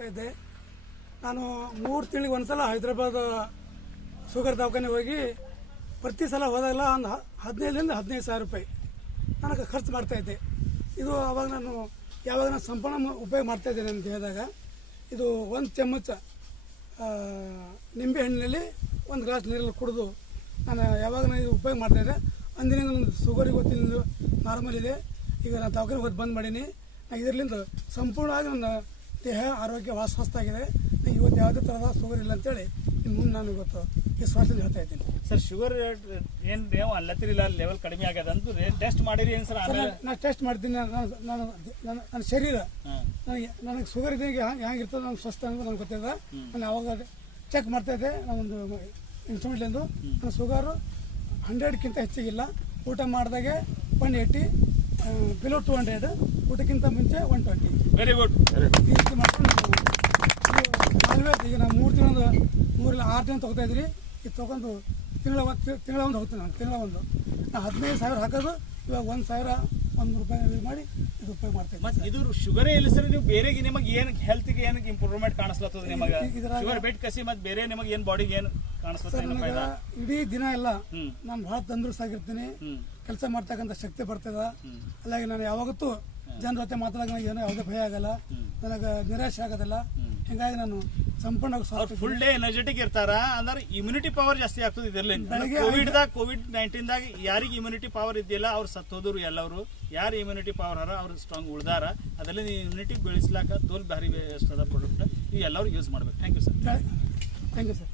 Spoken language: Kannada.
ಆಗ್ತಾ ಇದ್ದೆ. ನಾನು 3 ತಿಂಗಳಿಗೆ ಒಂದ್ಸಲ ಹೈದರಾಬಾದ್ ಶುಗರ್ ದವಾಖಾನೆ ಹೋಗಿ ಪ್ರತಿ ಸಲ ಹೋದಾಗಲ್ಲ ಒಂದು 15,000 ಸಾವಿರ ರೂಪಾಯಿ ನನಗೆ ಖರ್ಚು ಮಾಡ್ತಾಯಿದ್ದೆ. ಇದು ಅವಾಗ ನಾನು ಸಂಪೂರ್ಣ ಉಪಯೋಗ ಮಾಡ್ತಾಯಿದ್ದೆ ನನ್ನ ದೇಹದಾಗ. ಇದು 1 ಚಮಚ ನಿಂಬೆ ಹಣ್ಣಿನಲ್ಲಿ 1 ಗ್ಲಾಸ್ ನೀರಲ್ಲಿ ಕುಡಿದು ನಾನು ಇದು ಉಪಯೋಗ ಮಾಡ್ತಾಯಿದ್ದೆ. ಅಂದಿನಿಂದ ನನ್ನ ಶುಗರ್ ಇವತ್ತಿನ ನಾರ್ಮಲ್ ಇದೆ. ಈಗ ನಾನು ದವಾಖಾನೆ ಹೋಗಿ ಬಂದ್ ಮಾಡೀನಿ. ನಾನು ಇದರಿಂದ ಸಂಪೂರ್ಣವಾಗಿ ನನ್ನ ದೇಹ ಆರೋಗ್ಯ ವಾಸ್ತಾಗಿದೆ. ಇವತ್ತು ಯಾವುದೇ ಥರದ ಶುಗರ್ ಇಲ್ಲ ಅಂತೇಳಿ ಇನ್ನು ಮುಂದೆ ನಾನು ಇವತ್ತು ಈ ಸ್ವಾಸ್ಥ್ಯ ಹೇಳ್ತಾ ಇದ್ದೀನಿ. ಸರ್ ಶುಗರ್ ಏನು ನೀವು ಅಲ್ಲತ್ತಿರಿಲ್ಲ, ಲೆವೆಲ್ ಕಡಿಮೆ ಆಗ್ಯದ ಅಂತ ಟೆಸ್ಟ್ ಮಾಡಿರಿ ಏನು ಸರ್? ನಾನು ಟೆಸ್ಟ್ ಮಾಡ್ತೀನಿ. ನನ್ನ ಶರೀರ ನನಗೆ ಶುಗರ್ ಇದೆ ಹೆಂಗಿರ್ತದೆ, ನಾನು ಸ್ವಸ್ಥ ಅಂತ ನನಗೆ ಗೊತ್ತಿದೆ. ನಾನು ಯಾವಾಗ ಚೆಕ್ ಮಾಡ್ತಾ ಇದ್ದೆ ನಾನೊಂದು ಇನ್ಸ್ಟ್ರೂಮೆಂಟ್ಲಿಂದು ನನ್ನ ಶುಗರು 100ಕ್ಕಿಂತ ಹೆಚ್ಚಿಗಿಲ್ಲ. ಊಟ ಮಾಡಿದಾಗೆ 180, ಬಿಲೋ 200, ಊಟಕ್ಕಿಂತ ಮುಂಚೆ 120. Very good. ಈ ರೀತಿ ಮಾಡ್ಕೊಂಡು ಈಗ ನಾವು 3 ತಿಂಗಳ 6 ತಿಂಗಳು ತೊಗೊತಾ ಇದ್ರಿ. ಇದು ತೊಗೊಂಡು ತಿಂಗಳ ಒಂದು ಹೋಗ್ತೀನಿ ನಾನು. ತಿಂಗಳ ಒಂದು ನಾನು 15,000 ಹಾಕೋದು ಇವಾಗ 1,001 ರೂಪಾಯಿ ಮಾಡಿ ಇದು ಉಪಯೋಗ ಮಾಡ್ತೇವೆ. ಮತ್ತೆ ಇದು ಶುಗರೇ ಇಲ್ಲ ಸರ್, ನೀವು ಬೇರೆ ನಿಮಗೆ ಏನು ಹೆಲ್ತ್ಗೆ ಏನು ಇಂಪ್ರೂವ್ಮೆಂಟ್ ಕಾಣಿಸ್ಲತ್ತದ ನಿಮಗೆ? ಶುಗರ್ ಬೆಡ್ ಕಸಿ ಮತ್ತೆ ಬೇರೆ ನಿಮಗೆ ಏನು ಬಾಡಿಗೆ ಏನು ಕಾಣಿಸ್ಲತ್ತ? ಇಡೀ ದಿನ ಎಲ್ಲ ನಾನು ಭಾಳ ತಂದೃಷ್ಟಾಗಿರ್ತೀನಿ. ಕೆಲಸ ಮಾಡ್ತಕ್ಕಂಥ ಶಕ್ತಿ ಬರ್ತದ. ಅಲ್ಲಾಗಿ ನಾನು ಯಾವತ್ತೂ ಜನರ ಜೊತೆ ಮಾತಾಡೋಕೆ ನನಗೆ ಏನೋ ಯಾವುದೇ ಭಯ ಆಗಲ್ಲ, ನನಗೆ ನಿರಾಶೆ ಆಗೋದಿಲ್ಲ. ಹಿಂಗಾಗಿ ನಾನು ಸಂಪೂರ್ಣವಾಗಿ ಫುಲ್ ಡೇ ಎನರ್ಜೆಟಿಕ್ ಇರ್ತಾರ. ಅಂದ್ರೆ ಇಮ್ಯುನಿಟಿ ಪವರ್ ಜಾಸ್ತಿ ಆಗ್ತದೆ ಇದರಲ್ಲಿ. ಕೋವಿಡ್-19ದಾಗ ಯಾರಿಗೆ ಇಮ್ಯುನಿಟಿ ಪವರ್ ಇದ್ದಿಲ್ಲ ಅವ್ರು ಸತ್ತೋದ್ರು ಎಲ್ಲವರು. ಯಾರು ಇಮ್ಯುನಿಟಿ ಪವರ್ ಅರ ಅವ್ರು ಸ್ಟ್ರಾಂಗ್ ಉಳ್ದಾರ. ಅದರಲ್ಲಿ ಇಮ್ಯುನಿಟಿ ಬೆಳೆಸ್ಲಾಕ ತೋಲ್ ಭಾರಿ ಬೆಸ್ಟ್ ಅದ ಪ್ರಾಡಕ್ಟ್. ನೀವು ಎಲ್ಲರೂ ಯೂಸ್ ಮಾಡ್ಬೇಕು. Thank you sir. Thank you sir.